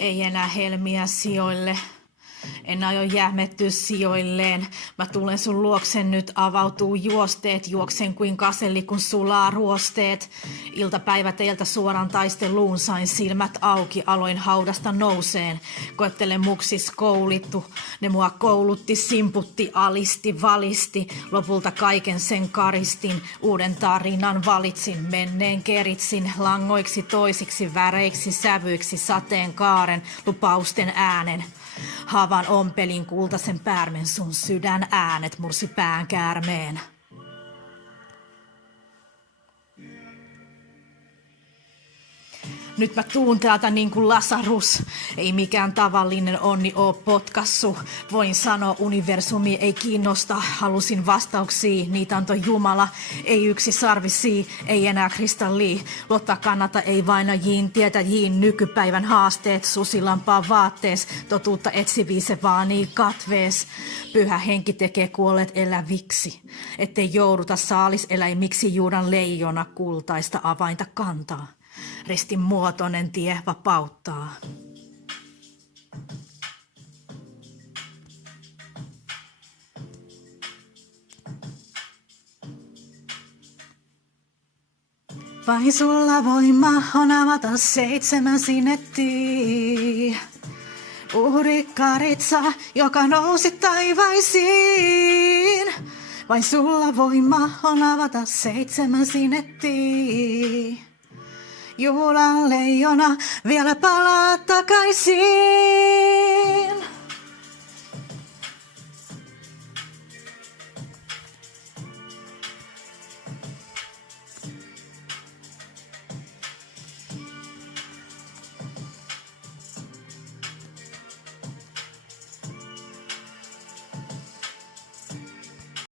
Ei enää helmiä sijoille. En aio jäämettyä sijoilleen. Mä tulen sun luoksen, nyt avautuu juosteet. Juoksen kuin kaselli, kun sulaa ruosteet. Iltapäivä teiltä suoraan taisteluun, sain silmät auki, aloin haudasta nouseen. Koettelen muksis koulittu, ne mua koulutti, simputti, alisti, valisti. Lopulta kaiken sen karistin, uuden tarinan valitsin. Menneen keritsin, langoiksi toisiksi, väreiksi, sävyiksi, sateenkaaren, lupausten äänen. Haavan ompelin kultaisen päärmen, sun sydän äänet mursi pään käärmeen. Nyt mä tuun täältä niin kuin Lasarus. Ei mikään tavallinen onni oo potkassu. Voin sanoa, universumi ei kiinnosta. Halusin vastauksia, niitä antoi Jumala. Ei yksi sarvisia, ei enää kristallia. Luottaa kannata, ei vainajiin, tietäjiin. Nykypäivän haasteet, susilampaa vaattees. Totuutta etsivii se vaanii katvees. Pyhä henki tekee kuolleet eläviksi. Ettei jouduta saaliseläimiksi, juudan leijona kultaista avainta kantaa. Ristin muotoinen tie vapauttaa. Vain sulla voima on avata 7 sinettiä. Uhrikaritsa, joka nousi taivaisiin. Vain sulla voima on avata 7 sinettiä. Juulan leijona vielä palaa takaisin.